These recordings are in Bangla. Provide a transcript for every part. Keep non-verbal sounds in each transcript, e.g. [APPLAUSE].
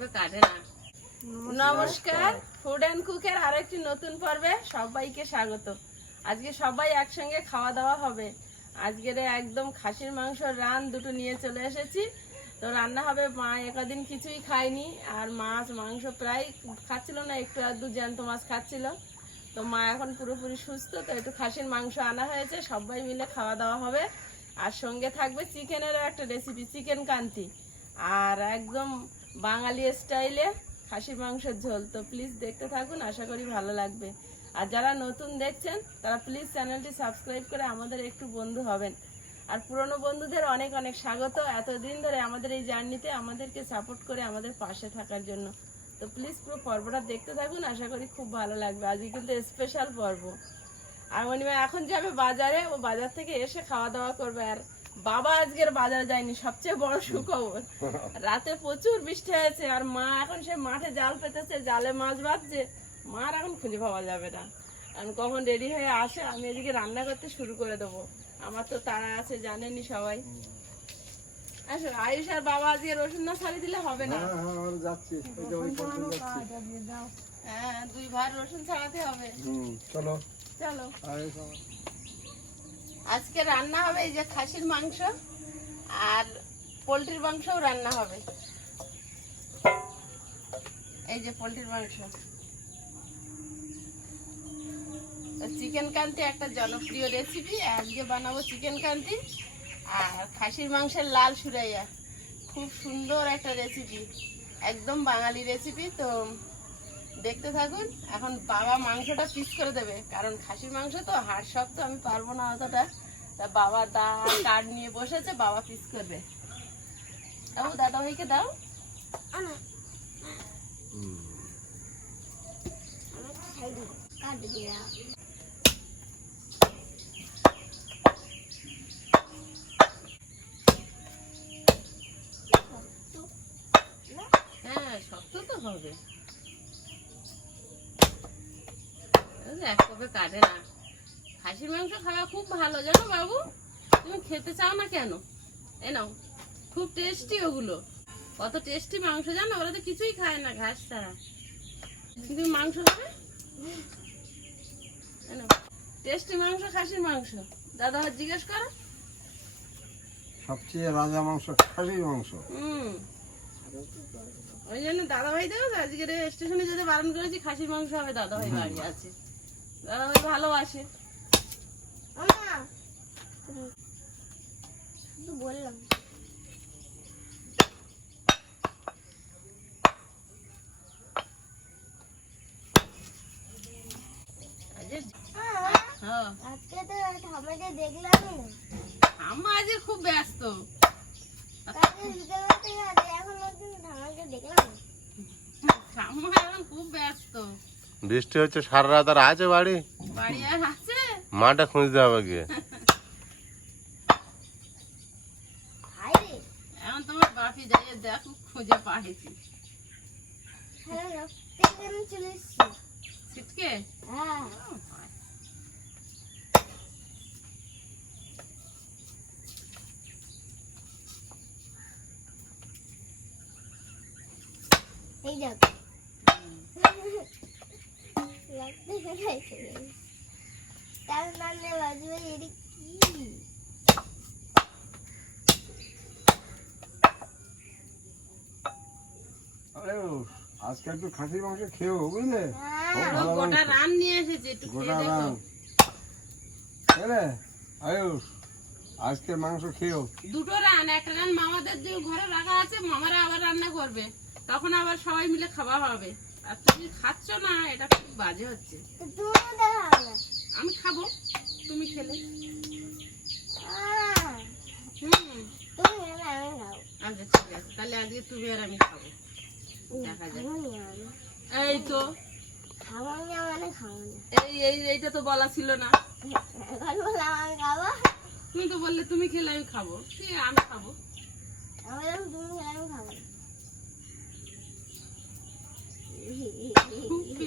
না। নমস্কার ফুড অ্যান্ড কুকের আরেকটি নতুন পর্বে সবাইকে স্বাগত। আজকে সবাই একসঙ্গে খাওয়া দাওয়া হবে। আজকের একদম খাসির মাংস রান দুটো নিয়ে চলে এসেছি। তো রান্না হবে, মা একদিন কিছুই খায়নি, আর মাছ, মাংস প্রায় খাচ্ছিল না, একটু আর দু জ্যান্ত মাছ খাচ্ছিল। তো মা এখন পুরোপুরি সুস্থ, তো একটু খাসির মাংস আনা হয়েছে, সবাই মিলে খাওয়া দাওয়া হবে। আর সঙ্গে থাকবে চিকেনেরও একটা রেসিপি চিকেন কান্তি। আর একদম বাঙালি স্টাইলে খাসির মাংসের ঝোল। তো প্লিজ দেখতে থাকুন, আশা করি ভালো লাগবে। আর যারা নতুন দেখছেন, তারা প্লিজ চ্যানেলটি সাবস্ক্রাইব করে আমাদের একটু বন্ধু হবেন। আর পুরনো বন্ধুদের অনেক অনেক স্বাগত। এতদিন ধরে আমাদের এই জার্নিতে আমাদেরকে সাপোর্ট করে আমাদের পাশে থাকার জন্য। তো প্লিজ পুরো পর্বটা দেখতে থাকুন, আশা করি খুব ভালো লাগবে। আজকে কিন্তু স্পেশাল পর্ব। আর অনিমা এখন যাবে বাজারে, ও বাজার থেকে এসে খাওয়া দাওয়া করবে। আর বাবা আজকের বাজার যায়নি সবচেয়ে বড় সুখবর। রাতে প্রচুর বৃষ্টি হয়েছে আর মা এখন সে মাঠে জাল পেতেছে জালে মাছ বাঁধছে। মার এখন খুঁজে পাওয়া যাবে না। কারণ কখন রেডি হয়ে আসে আমি এদিকে রান্না করতে শুরু করে দেবো। আমার তো তারা আছে জানেনি সবাই। আসো আয়ুষ আর বাবা আজকে রসুন না ছাড়ি দিলে হবে না। হ্যাঁ হ্যাঁ হ্যাঁ দুই ভার রসুন ছাড়াতে হবে। চলো। চলো। সবাই। আজকে রান্না হবে এই যে খাসির মাংস আর পোলট্রির মাংসও রান্না হবে। এই যে পোলট্রির মাংস। চিকেন কান্তি একটা জনপ্রিয় রেসিপি আজকে বানাবো চিকেন কান্তি আর খাসির মাংসের লাল সুরাইয়া। খুব সুন্দর একটা রেসিপি একদম বাঙালি রেসিপি তো দেখতে থাকুন এখন বাবা মাংসটা পিস করে দেবে। কারণ খাসির মাংস তো হাড় শক্ত আমি পারব না অতটা। তা বাবা দা কাঠ নিয়ে বসেছে বাবা পিস করবে। দাও। দাদা ভাইকে দাও। হুম। হ্যাঁ শক্ত তো হবে। এই এক কপে কাটে না। খাসির মাংস খাওয়া খুব ভালো জানো বাবু? তুমি খেতে চাও না কেন? এ নাও খুব টেস্টি ওগুলো। কত টেস্টি মাংস জানো? ওরা তো কিছুই খায় না ঘাস ছাড়া। তুমি মাংস খাবে? টেস্টি মাংস খাসির মাংস। দাদা জিজ্ঞেস করো। সবচেয়ে রাজা মাংস খাসির মাংস। হুম। ওই জন্য দাদা ভাই দেবো আজকে স্টেশনে যেতে বারণ করেছি খাসির মাংস হবে দাদা ভাই বাড়ি আছে। ভালোবাসে বললাম। আজকে হ্যাঁ তো ঠামাকে দেখলামই না আম্মা আজকে খুব ব্যস্ত। আজ দেখলাম। আম্মা এখন খুব ব্যস্ত। বৃষ্টি হচ্ছে সারা রাত আর আছে বাড়ি? বাড়ি আর আছে? মাটা খুঁজতে হবে গিয়ে হ্যাঁ এই দেখ। তার বাজবে এটি কি আজকে একটু খাসির মাংস খেয়েও বুঝলে? হ্যাঁ। গোটা রান নিয়ে এসেছি একটু গোটা রান। বুঝলে আয়ুষ আজকের মাংস খেয়েও দুটো রান একটা রান মামাদের যে ঘরে রাখা আছে মামারা আবার রান্না করবে। তখন আবার সবাই মিলে খাওয়া হবে। আর তুমি খাচ্ছ না এটা বাজে হচ্ছে। আমি খাব, তুমি খেলে। আচ্ছা ঠিক আছে, তাহলে আজকে তুমি আর আমি খাব। এই তো। এই এই, এইটা তো বলা ছিল না। তুমি তো বললে তুমি খেলে, আমি খাব। আমি খাব? আমি খাব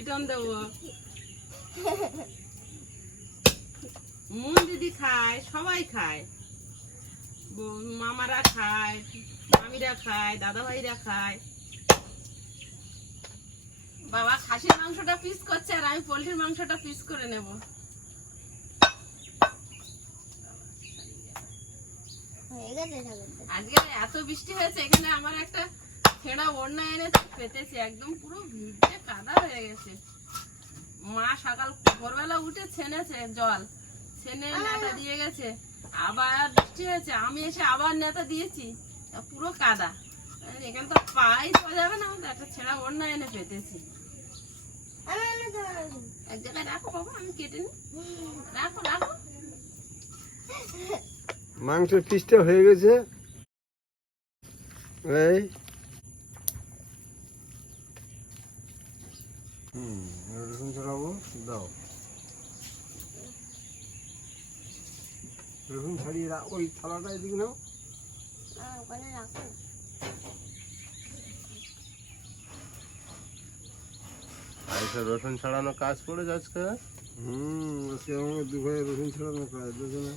না খুব পিটন দেবো মুন দিদি খায় সবাই খায়। মামারা খায় মামিরা খায় দাদা ভাইরা খায়। বাবা খাসির মাংসটা পিস করছে আর আমি পোলট্রির মাংসটা পিস করে নেব। আজকে এত বৃষ্টি হয়েছে এখানে আমার একটা ছেঁড়া ওড়না এনে পেতেছি একদম পুরো ভিজে কাদা হয়ে গেছে। মা সকাল ভোরবেলা উঠে ছেনেছে জল ছেনে নেতা দিয়ে গেছে আবার বৃষ্টি হয়েছে আমি এসে আবার নেতা দিয়েছি তা পুরো কাদা। এখানে তো পাই পাওয়া যাবে না আমাদের একটা ছেঁড়া ওড়না এনে পেতেছি? এক জায়গায় রাখো বাবা আমি কেটে নি রাখো রাখো। মাংসের পিসটা হয়ে গেছে। এই হুম রসুন ছড়াবো দাও। রসুন ছাড়িয়ে রাখ ওই থালাটা এদিকে নাও। ওখানে রাখো। আইসে রসুন ছড়ানো কাজ পড়ে আজকে? হুম আজকে দু ভাই রসুন ছড়ানো কাজ দুজনে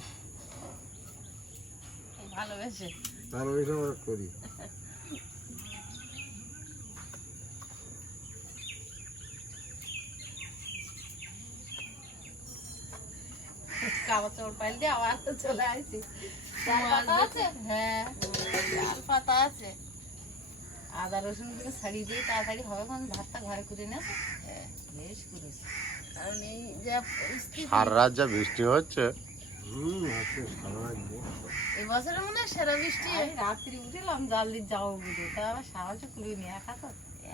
ভালোবেসে। তার ওইটা আমরা করি। কাগজ চোর পাইল দিয়ে আবার চলে আসছি চাল পাতা আছে? হ্যাঁ। চাল পাতা আছে। আদা রসুনগুলো ছাড়িয়ে দিয়ে তাড়াতাড়ি হবে কারণ ভাতটা ঘরে করে নে। বেশ করেছে। কারণ এই যা সারা রাত যা বৃষ্টি হচ্ছে। হুম আজকে সারা রাখব এই বছরের মনে হয় সেরা বৃষ্টি। রাত্রি উঠেলাম জাল দিয়ে যাব বুঝে। তা আবার সাহায্য করি নি একা তো।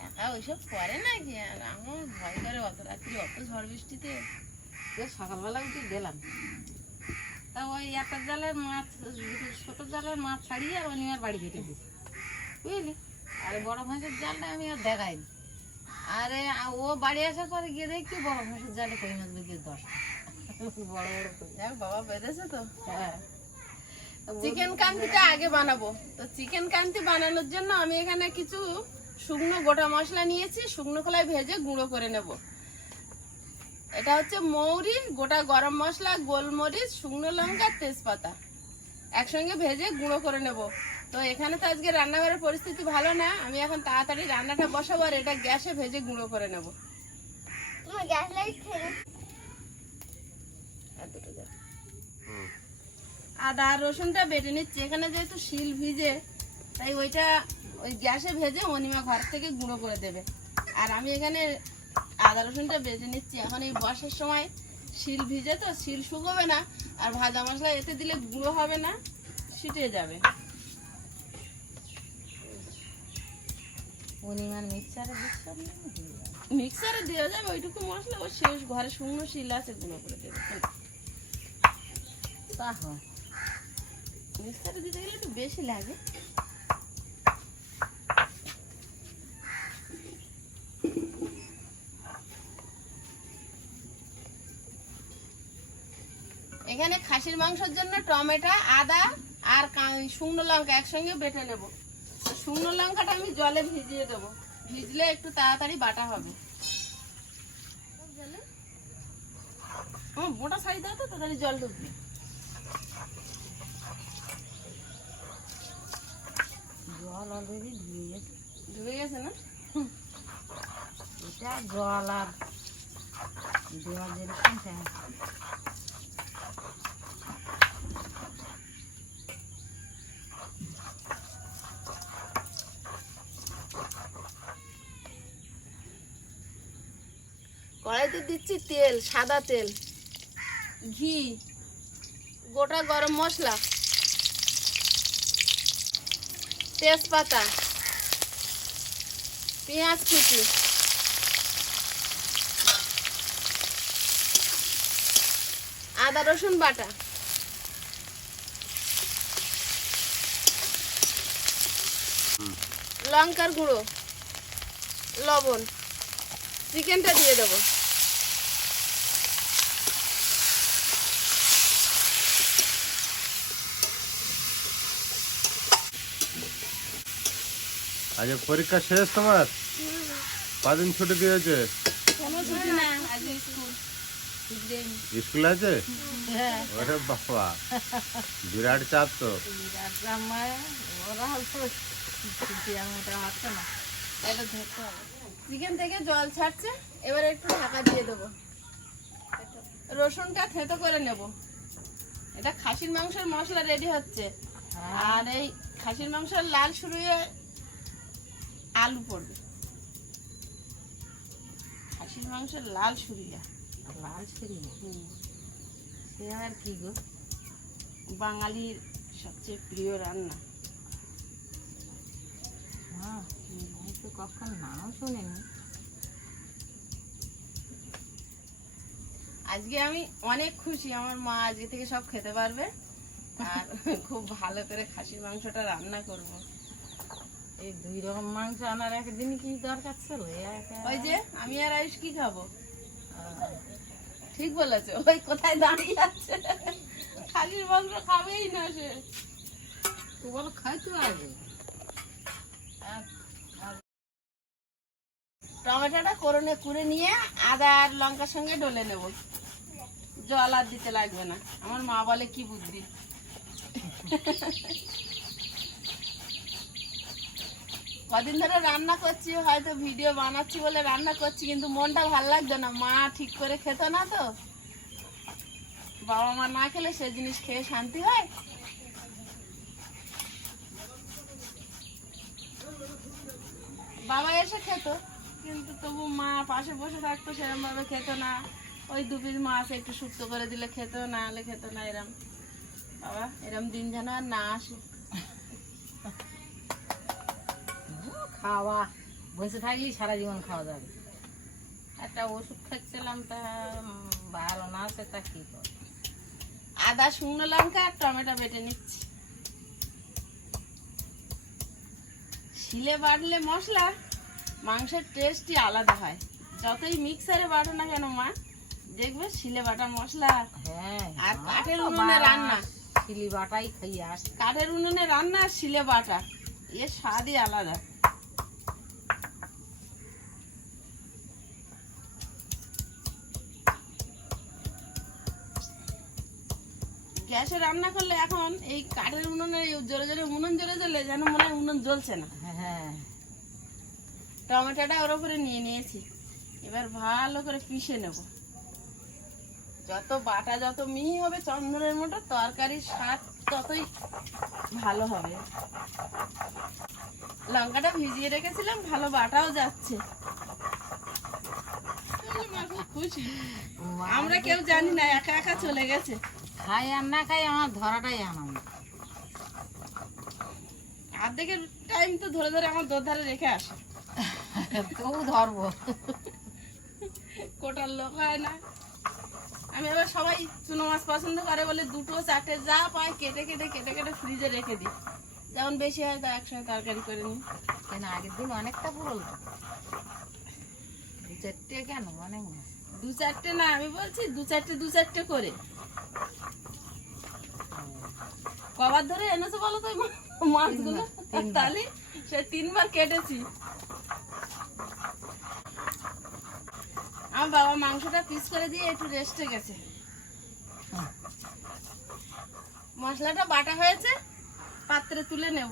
একা ওইসব করে নাকি? আর আমার ভয় করে অত রাত্রি অত ঝড় বৃষ্টিতে। সকালবেলা উঠে গেলাম। তা ওই একটা জালের মাছ ছোট জালের মাছ ছাড়িয়ে আর অনিমার বাড়ি কেটে দিই বুঝলি? আর বড় মাছের জালটা আমি আর দেখাইনি। আরে ও বাড়ি আসার পরে গিয়ে দেখি বড় মাছের জালে কই মাছ বেঁধে দশটা বড় বড় বাবা বেঁধেছে তো। হ্যাঁ। চিকেন কান্তিটা আগে বানাবো। তো চিকেন কান্তি বানানোর জন্য আমি এখানে কিছু শুকনো গোটা মশলা নিয়েছি শুকনো খোলায় ভেজে গুঁড়ো করে নেব। এটা হচ্ছে মৌরি গোটা গরম মশলা গোলমরিচ শুকনো লঙ্কা তেজপাতা। একসঙ্গে ভেজে গুঁড়ো করে নেব। তো এখানে তো আজকে রান্নাঘরের পরিস্থিতি ভালো না আমি এখন তাড়াতাড়ি রান্নাটা বসাবো আর এটা গ্যাসে ভেজে গুঁড়ো করে নেব। আদা রসুনটা বেটে নিচ্ছি। এখানে যেহেতু শিল ভিজে তাই ওইটা ওই গ্যাসে ভেজে অনিমা ঘর থেকে গুঁড়ো করে দেবে। আর আমি এখানে আদা রসুনটা বেটে নিচ্ছি। এখন এই বর্ষার সময় শিল ভিজে তো শিল শুকোবে না আর ভাজা মশলা এতে দিলে গুঁড়ো হবে না ছিটে যাবে। মিক্সারে দেওয়া যাবে ওইটুকু মশলা ও শেষ ঘরে শুকনো শিল আছে গুঁড়ো করে দেবে। মিক্সারে দিতে গেলে একটু বেশি লাগে। এখানে খাসির মাংসের জন্য টমেটো আদা আর শুকনো লঙ্কা একসঙ্গে বেটে নেব। শুকনো লঙ্কাটা আমি জলে ভিজিয়ে দেবো। ভিজলে একটু তাড়াতাড়ি বাটা হবে। মোটা শাড়ি দাও তো তাড়াতাড়ি জল ঢুকবে। জল অলরেডি ধুয়ে গেছে। ঢুকে গেছে না? এটা জল আর দেওয়া যেরকম কড়াইতে দিচ্ছি তেল, সাদা তেল। ঘি, গোটা গরম মশলা। তেজপাতা। পেঁয়াজ কুচি। আদা, রসুন বাটা। লঙ্কার গুঁড়ো। লবণ। চিকেনটা দিয়ে দেবো। আজ পরীক্ষা শেষ তোমার? কদিন ছুটি দিয়েছে? স্কুল আছে? হ্যাঁ ওরে বাবা, বিরাট চাপ তো। চিকেন থেকে জল ছাড়ছে, এবার একটু ঢাকা দিয়ে দেবো। রসুনটা থেতো করে নেব। এটা খাসির মাংসের মশলা রেডি হচ্ছে। আর এই খাসির মাংসের লাল শুরুয়ে আলু পড়বে। খাসির মাংসের লাল শুরিয়া লাল ছিঁড়ি সে আর কি গো? বাঙালির সবচেয়ে প্রিয় রান্না। হ্যাঁ আমি তো কখন নাম শুনিনি। আজকে আমি অনেক খুশি আমার মা আজকে থেকে সব খেতে পারবে। আর [LAUGHS] খুব ভালো করে খাসির মাংসটা রান্না করব। এই দুই রকম মাংস আনার একদিন কি দরকার ছিল? ওই যে আমি আর আয়ুষ কি খাব? ঠিক বলেছে ওই কোথায় দাঁড়িয়ে আছে? খাসির মাংস খাবেই না সে। তো বলো খাই তো আগে। টমেটোটা করনে কুড়ে নিয়ে আদা আর লঙ্কার সঙ্গে ডলে নেব। জল আর দিতে লাগবে না। আমার মা বলে কি বুদ্ধি? কদিন ধরে রান্না করছি, হয়তো ভিডিও বানাচ্ছি বলে রান্না করছি, কিন্তু মনটা ভালো লাগতো না। মা ঠিক করে খেত না তো। বাবা মা না খেলে সে জিনিস খেয়ে শান্তি হয়। বাবা এসে খেত, কিন্তু তবু মা পাশে বসে থাকতো সেরকম ভাবে খেত না। ওই দু পিস মাছ একটু শুক্তো করে দিলে খেত, না হলে খেত না, এরম। বাবা, এরম দিন যেন আর না আসে। খাওয়া বসে থাকলেই সারা জীবন খাওয়া যাবে। একটা ওষুধ খাচ্ছিলাম তা ভালো না আছে তা কি কর আদা শুকনো লঙ্কা আর টমেটো বেটে নিচ্ছি। শিলে বাটলে মশলা মাংসের টেস্টই আলাদা হয়। যতই মিক্সারে বাটো না কেন মা দেখবে শিলে বাটা মশলা হ্যাঁ আর কাঠের উনুনে রান্না। চিলি বাটাই খাই আস। কাঠের উনুনে রান্না আর শিলে বাটা এর স্বাদই আলাদা। গ্যাসে রান্না করলে এখন এই কাঠের উনুনে জোরে জোরে উনুন জোরে জ্বলে যেন মনে হয় উনুন জ্বলছে না। হ্যাঁ টমেটোটা ওর উপরে নিয়ে নিয়েছি। এবার ভালো করে পিষে নেব। যত বাটা যত মিহি হবে চন্দনের মতো তরকারির স্বাদ ততই ভালো হবে। লঙ্কাটা ভিজিয়ে রেখেছিলাম ভালো বাটাও যাচ্ছে। খুশি। আমরা কেউ জানি না একা একা চলে গেছে। খাই আর না খাই আমার ধরাটাই আনন্দ। অর্ধেকের টাইম তো ধরে ধরে আমার দোর ধারে রেখে আসে। তবু ধরবো। কোটার লোক হয় না। আমি এবার সবাই চুনো মাছ পছন্দ করে বলে দুটো চারটে যা পায় কেটে কেটে কেটে কেটে ফ্রিজে রেখে দিই। যেমন বেশি হয় তা একসঙ্গে তরকারি করে নিই। কেন আগের দিন অনেকটা পুরো দু চারটে কেন? অনেক দু চারটে না আমি বলছি দু চারটে দু চারটে করে। কবার ধরে এনেছো বলো তো মাছগুলো? তাহলে সে তিনবার কেটেছি। আমার বাবা মাংসটা পিস করে দিয়ে একটু রেস্টে গেছে। মশলাটা বাটা হয়েছে পাত্রে তুলে নেব।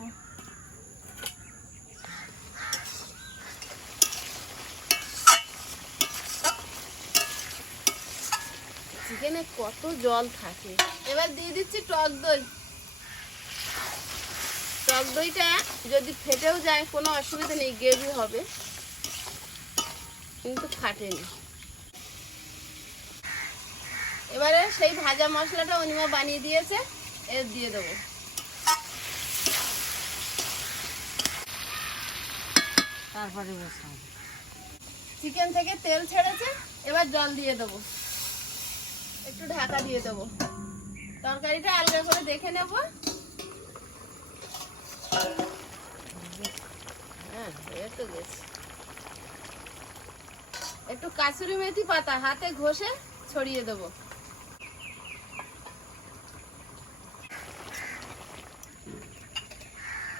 চিকেনে কত জল থাকে। এবার দিয়ে দিচ্ছি টক দই। টক দইটা যদি ফেটেও যায় কোনো অসুবিধা নেই গ্রেভি হবে। কিন্তু ফাটেনি। এবারে সেই ভাজা মশলাটা অনিমা বানিয়ে দিয়েছে এর দিয়ে দেবো। তারপরে চিকেন থেকে তেল ছেড়েছে এবার জল দিয়ে দেবো। একটু ঢাকা দিয়ে দেবো। তরকারিটা করে দেখে নেব। হ্যাঁ একটু কাসুরি মেথি পাতা হাতে ঘষে ছড়িয়ে দেবো।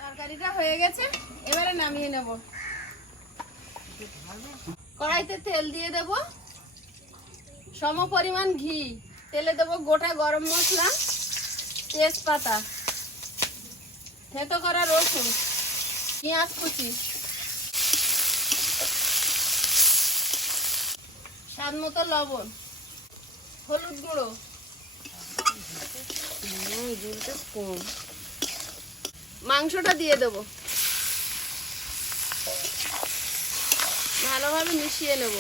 তরকারিটা হয়ে গেছে, এবারে নামিয়ে নেব। কড়াইতে তেল দিয়ে দেব। সম পরিমাণ ঘি। তেলে দেব গোটা গরম মশলা তেজপাতা থেতো করা রসুন পেঁয়াজ কুচি। স্বাদ মতো লবণ হলুদ গুঁড়ো। কম। মাংসটা দিয়ে দেবো। ভালোভাবে মিশিয়ে নেব।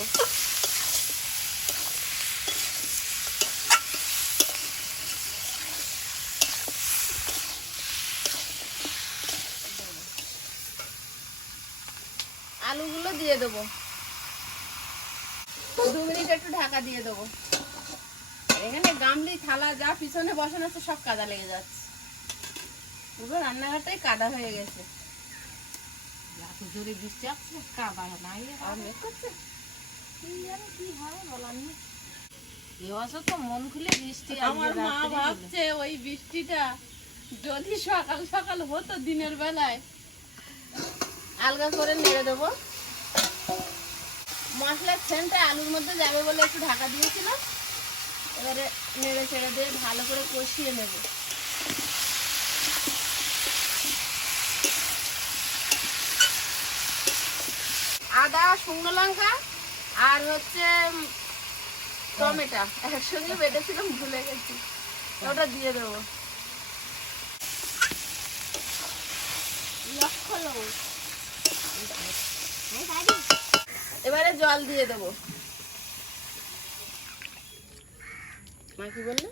দিয়ে দেবো। দু মিনিট একটু ঢাকা দিয়ে দেবো। এখানে গামলি থালা যা পিছনে বসানো আছে সব কাদা লেগে যাচ্ছে। পুরো রান্নাঘরটাই কাদা হয়ে গেছে। জোরে বৃষ্টি আসছে কাদা নাই আর। মেঘ করছে? কি জানি কি হবে বলার নেই। এ তো মন খুলে বৃষ্টি আমার মা ভাবছে ওই বৃষ্টিটা যদি সকাল সকাল হতো দিনের বেলায়। আলগা করে নেড়ে দেবো। মশলার সেন্টটা আলুর মধ্যে যাবে বলে একটু ঢাকা দিয়েছিলাম এবারে নেড়ে চেড়ে দিয়ে ভালো করে কষিয়ে নেব আদা শুকনো লঙ্কা আর হচ্ছে টমেটো একসঙ্গে বেটেছিলাম ভুলে গেছি ওটা দিয়ে দেবো লক্ষ দাদি এবারে জল দিয়ে দেবো। মা কি বললে?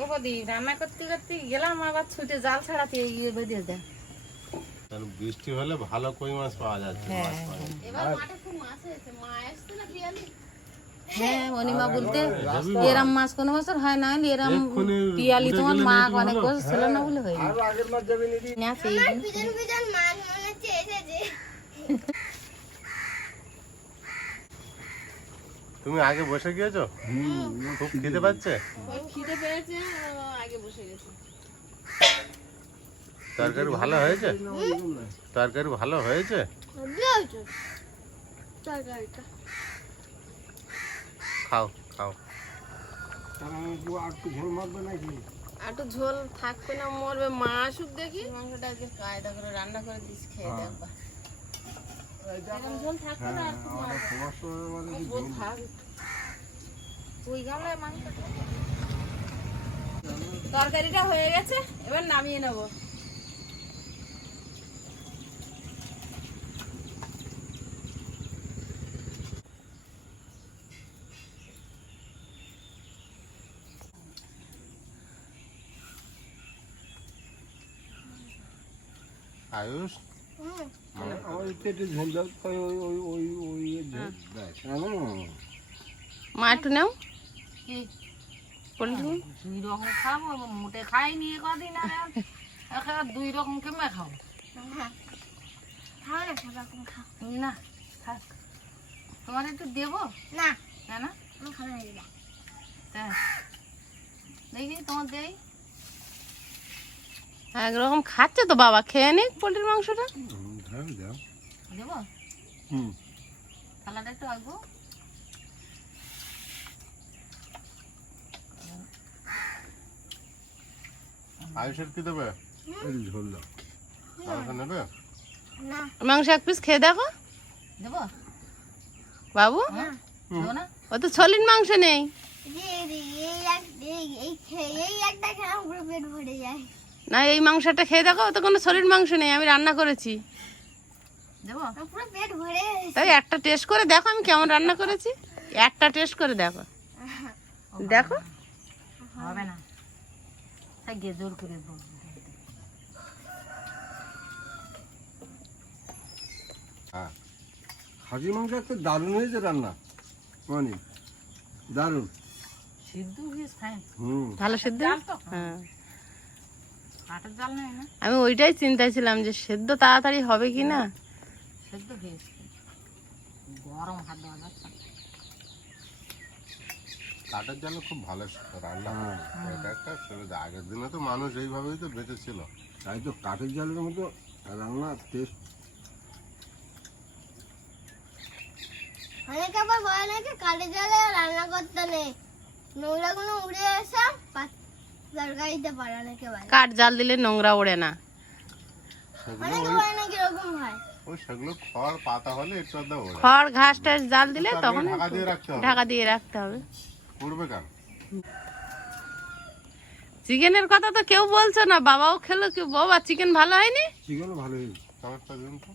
ও বদি রান্না করতে করতে গেলাম আবার ছুটে জাল ছাড়াতে গিয়ে বেঁধে দেয়। কারণ বৃষ্টি হলে ভালো কই মাছ পাওয়া যাচ্ছে মাছ পাওয়া যাচ্ছে। এবার মাঠে খুব মাছ হয়েছে। মা আসছে না পিয়ালি? হ্যাঁ অনিমা বলতে এরম মাছ কোনো বছর হয় না হলে এরম পিয়ালি তোমার মা অনেক বছর ছিল না বলে না সেই মনে তুমি আগে বসে গিয়েছো? খুব খিদে পাচ্ছে? খিদে পেয়েছে আগে বসে গেছে। তরকারি ভালো হয়েছে? তরকারি ভালো হয়েছে। তরকারিটা। খাও খাও। একটু আর একটু ঝোল থাকবে না মরবে। মা আসুক দেখি। মাংসটা আজকে কায়দা করে রান্না করে দিস খেয়ে দেখবা। ঝোল থাকবে না হ্যাঁ ওই গামলায় মাংস। তরকারিটা হয়ে গেছে এবার নামিয়ে নেব। ঝোল দাও ওই ওই ওই ওই ঝোল দেয় মা একটু নাও। কি? দুই রকম খাব মোটে খাইনি এ কদিন আর দুই রকম কেমন খাও হ্যাঁ। খাও না সব রকম খাও। না থাক। তোমার একটু দেবো? না। কেন আমি খাব না তাই দেখি তোমার দেই একরকম খাচ্ছে তো বাবা খেয়ে নিক পোলট্রির মাংসটা। হুম, দাও দাও দেবো? হুম। থালাটা একটু আঁকবো। আয়ুষের কি দেবে? ঝোল দাও। মাংস নেবে? মাংস এক পিস খেয়ে দেখো। দেবো? বাবু? হ্যাঁ ও তো ছলিন মাংস নেই। এই এই এক এই এই এই একটা খেলাম পুরো পেট ভরে যায়। না এই মাংসটা খেয়ে দেখো তো কোনো শরীর মাংস নেই আমি রান্না করেছি। তাই একটা টেস্ট করে দেখো আমি কেমন রান্না করেছি। একটা টেস্ট করে দেখো। দেখো। হবে না। তাই জোর করে বলব হ্যাঁ। মাংস একটা দারুণ হয়েছে রান্না মানে দারুণ। সিদ্ধ হুম। ভালো সেদ্ধ? হ্যাঁ। আমি ওইটাই চিন্তায় ছিলাম যে সেদ্ধ তাড়াতাড়ি হবে কি না? সেদ্ধ হয়েছে। গরম হাত দেওয়া যাচ্ছে কাঠের জালে খুব ভালো রান্না এটা একটা সুবিধা আগের দিনে তো মানুষ এইভাবেই তো বেঁচে ছিল তাই তো কাঠের জালের মতো রান্না টেস্ট অনেকে আবার বলে নাকি কাঠের জালে রান্না করতে নেই। নোংরাগুলো উড়ে এসে কাঠ জাল দিলে নোংরা ওড়ে না। অনেকে ওই নাকি এরকম হয়? খড় পাতা হলে একটু আধা ওড়ে। খড় ঘাস টাস জাল দিলে তখন ঢাকা দিয়ে রাখতে হবে। চিকেনের কথা তো কেউ বলছে না বাবাও খেলো কি বাবা চিকেন ভালো হয়নি? চিকেন ভালো হয়েছে কামেরটা দিন তো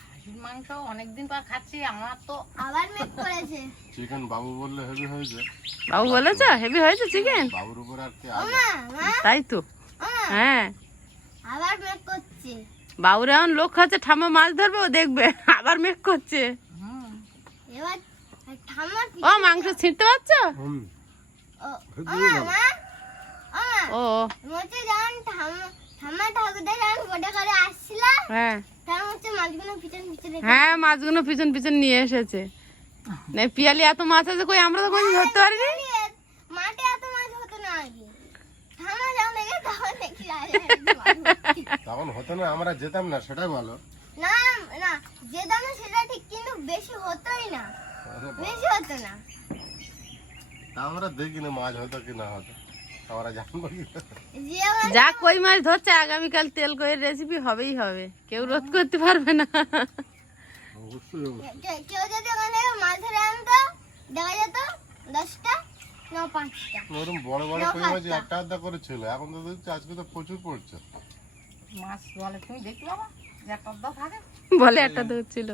খাসির মাংস অনেকদিন পর খাচ্ছি আমার তো আবার মেক করেছে। চিকেন বাবু বললে হেভি হয়েছে। বাবু বলেছ? হেভি হয়েছে চিকেন বাবুর উপর আর কি তাই তো। হ্যাঁ। আবার মেক করছে। বাবুর এখন লোক খাচ্ছে ঠাম্মা মাছ ধরবে ও দেখবে। [LAUGHS] আবার মেঘ করছে। ও মাংস ছিঁড়তে পারছ? হুম। ও ঠাম্মা ঠাম্মা ঠাকুরদা যখন গোটা করে আসছিলাম হ্যাঁ। হ্যাঁ মাছগুলো পিছন পিছন নিয়ে এসেছে। না পিয়ালি এত মাছ আছে কই? আমরা তো ধরতে পারিনি। মাঠে এত মাছ হতো না আগে। ঠাম্মা যখন দেখে তখন হতো না আমরা যেতাম না সেটাই ভালো না না যে দামে সেটা ঠিক কিন্তু বেশি হতোই না। বেশি হতো না। তা আমরা দেখি না মাছ হতো কি না হতো। যে কই মাছ ধরছে আগামীকাল তেল কইয়ের রেসিপি হবেই হবে। কেউ রোধ করতে পারবে না। অবশ্যই অবশ্যই। কে- কেউ যদি ওখান মাছ ধরে আনতো দেখা যেত দশটা ওরকম বড় বড় কই মাছ একটা আধা করে ছিল এখন তো দেখছি আজকে তো প্রচুর পড়ছে। মাছ বলে তুমি বলে একটা ধরছিল।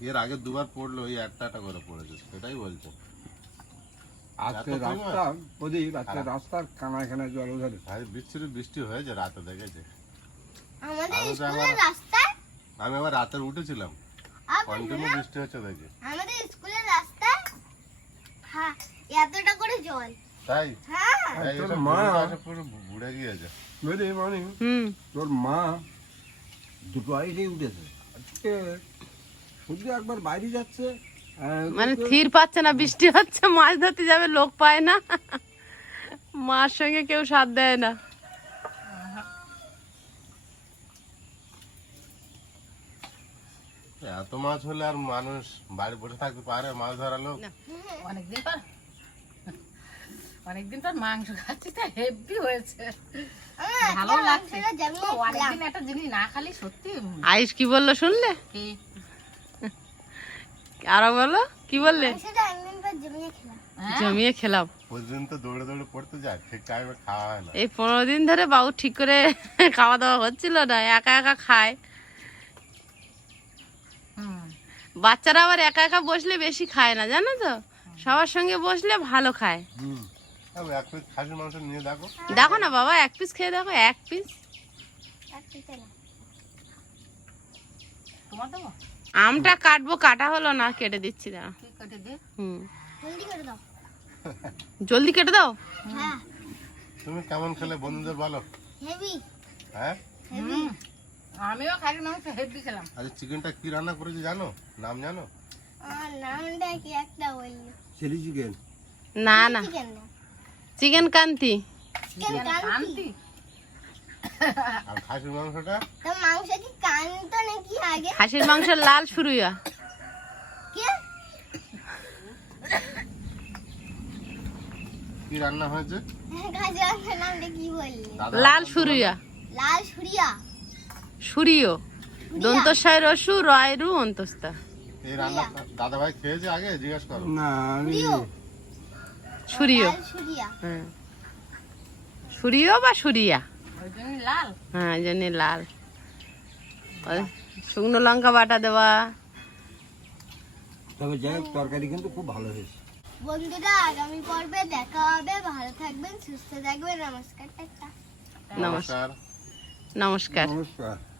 এর আগে দুবার পড়ল ওই একটা একটা করে পড়েছে সেটাই বলছে। আজকে রাস্তা প্রদীপ আজকে রাস্তার কানায় কানায় জল বৃষ্টির বৃষ্টি হয়েছে রাতে দেখেছে। আমাদের স্কুলের রাস্তায় আমি আবার রাতে উঠেছিলাম। কন্টিনিউ বৃষ্টি হচ্ছে দেখি। আমাদের স্কুলের রাস্তায় হ্যাঁ এতটা করে জল। তাই? হ্যাঁ। মা পুরো বুড়ে গিয়েছে। বুঝলি মানে হুম। তোর মা দুটো আইটেই উঠেছে। আজকে শুধু একবার বাইরে যাচ্ছে মানে থির পাচ্ছে না বৃষ্টি হচ্ছে মাছ ধরতে যাবে লোক পায় না। মার সঙ্গে কেউ সাথ দেয় না। এত মাছ হলে আর মানুষ বাড়ি বসে থাকতে পারে মাছ ধরা লোক? অনেকদিন পর অনেকদিন পর মাংস খাচ্ছি তো হেভি হয়েছে। ভালো লাগছে। অনেকদিন একটা জিনিস না খালি সত্যি আয়ুষ কি বলল শুনলে? কি? আরও বলো? কি বললে? জমিয়ে খেলাম। হ্যাঁ? দৌড়ে দৌড়ে পড়তে যায় ঠিক টাইমে খাওয়া হয় না। এই পনেরো দিন ধরে বাবু ঠিক করে [LAUGHS] খাওয়া দাওয়া হচ্ছিল না একা একা খায়। বাচ্চারা আবার একা একা বসলে বেশি খায় না জানো তো? সবার সঙ্গে বসলে ভালো খায়। হুম। আমি এক প্লেট খাসির মাংস নিয়ে দেখো। দেখো না বাবা এক পিস খেয়ে দেখো এক পিস তোমার দেবো? আমটা কাটবো কাটা হলো না কেটে দিচ্ছি দিয়ে হুম। জলদি কেটে দাও। হ্যাঁ। তুমি কেমন খেলে বন্ধুদের বলো? হ্যাঁ? আমিও খাসির মাংস হেভি খেলাম। আজ চিকেনটা কি রান্না করেছি জানো? নাম জানো? নামটা কি একটা বললি? Chilli chicken. না না। চিকেন কান্তি। চিকেন কান্তি? কান্তি? আর খাসির মাংসটা? তো মাংস কি কান্ত নাকি আগে? খাসির মাংস লাল সুরুইয়া কে? কি রান্না হয়েছে? নামটা কি বললি? লাল সুরুইয়া লাল সুরিয়া। সুরিয়। দন্তস্বয় রসু রয় রু অন্তস্তা এই রান্না দাদা ভাই খেয়েছে আগে? জিজ্ঞেস করো। না আমি প্রিয় সুরিয় সুরিয়া। হ্যাঁ। বা সুরিয়া? হ্যাঁ জন্য লাল। শুকনো লঙ্কা বাটা দেওয়া। তবে যাই হোক তরকারি কিন্তু খুব ভালো হয়েছে। বন্ধুরা আগামী পর্বে দেখা হবে। ভালো থাকবেন সুস্থ থাকবেন। নমস্কার। নমস্কার। নমস্কার। নমস্কার।